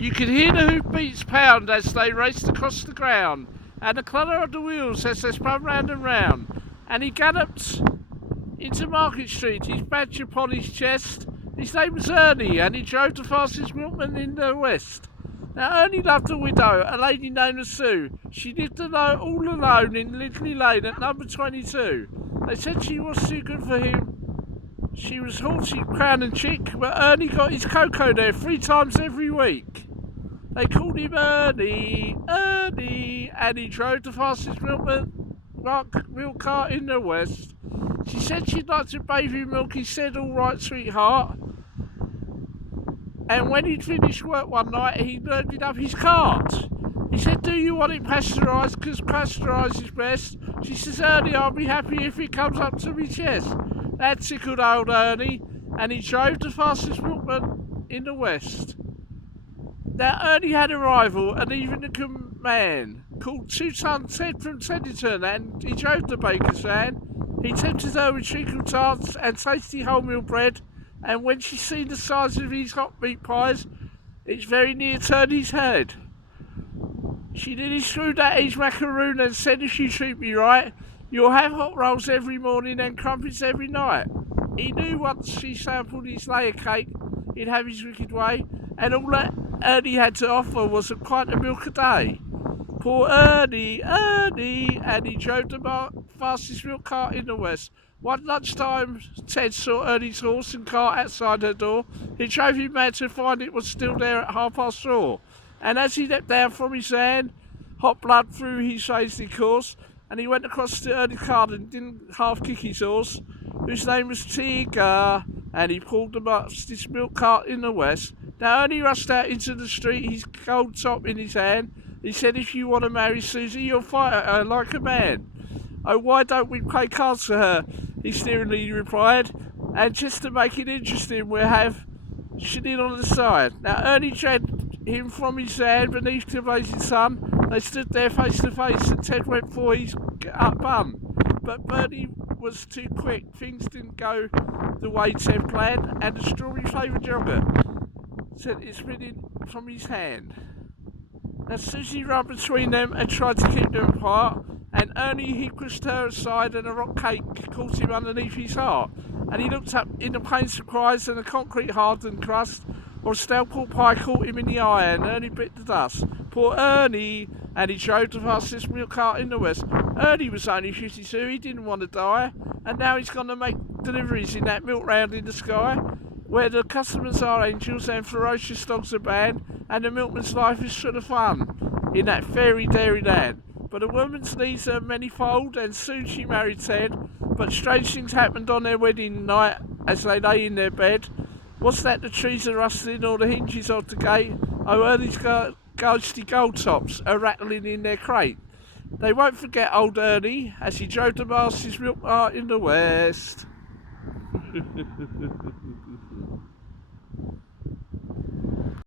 You could hear the hoofbeats pound as they raced across the ground, and the clatter of the wheels as they spun round and round. And he galloped into Market Street, his badge upon his chest. His name was Ernie, and he drove the fastest milkman in the West. Now Ernie loved a widow, a lady named Sue. She lived all alone in Lidley Lane at number 22. They said she was too good for him. She was haughty, crown and chic, but Ernie got his cocoa there 3 times every week. They called him Ernie, Ernie, and he drove the fastest milk cart in the West. She said she'd like to bathe in milk. He said, all right, sweetheart. And when he'd finished work one night, he loaded up his cart. He said, do you want it pasteurised? Because pasteurised is best. She says, Ernie, I'll be happy if it comes up to my chest. That tickled old Ernie, and he drove the fastest milkman in the West. Now Ernie had a rival, an even man, called 2-Ton Ted from Teddington, and he drove the baker's van. He tempted her with treacle tarts and tasty wholemeal bread, and when she seen the size of his hot meat pies, it's very near turned his head. She nearly screwed at his macaroon and said, if you treat me right, you'll have hot rolls every morning and crumpets every night. He knew once she sampled his layer cake, he'd have his wicked way, and all that Ernie had to offer was a pint of milk a day. Poor Ernie, Ernie, and he drove the fastest milk cart in the West. One lunchtime, Ted saw Ernie's horse and cart outside her door. It drove him mad to find it was still there at 4:30. And as he leapt down from his van, hot blood through his hasty course, and he went across to Ernie's cart and didn't half kick his horse, whose name was Tigger, and he pulled the fastest milk cart in the West. Now Ernie rushed out into the street, his gold top in his hand. He said, if you want to marry Susie, you'll fight her like a man. Oh, why don't we play cards for her? He sneeringly replied. And just to make it interesting, we'll have shitting on the side. Now Ernie dragged him from his van beneath the blazing sun. They stood there face to face, and Ted went for his bun. But Bernie was too quick. Things didn't go the way Ted planned, and the strawberry flavoured yogurt sent it spinning from his hand. Now Susie ran between them and tried to keep them apart, and Ernie he pushed her aside, and a rock cake caught him underneath his heart. And he looked up in a pain surprise, and a concrete hardened crust or a stale pork pie caught him in the eye, and Ernie bit the dust. Poor Ernie, and he drove the fastest milk cart in the West. Ernie was only 52, he didn't want to die, and now he's going to make deliveries in that milk round in the sky, where the customers are angels and ferocious dogs are banned, and the milkman's life is full of fun in that fairy dairy land. But a woman's needs are manifold, and soon she married Ted, but strange things happened on their wedding night as they lay in their bed. Was that the trees are rustling or the hinges of the gate? Oh, Ernie's ghostly gold tops are rattling in their crate. They won't forget old Ernie as he drove the fastest milk cart in the West.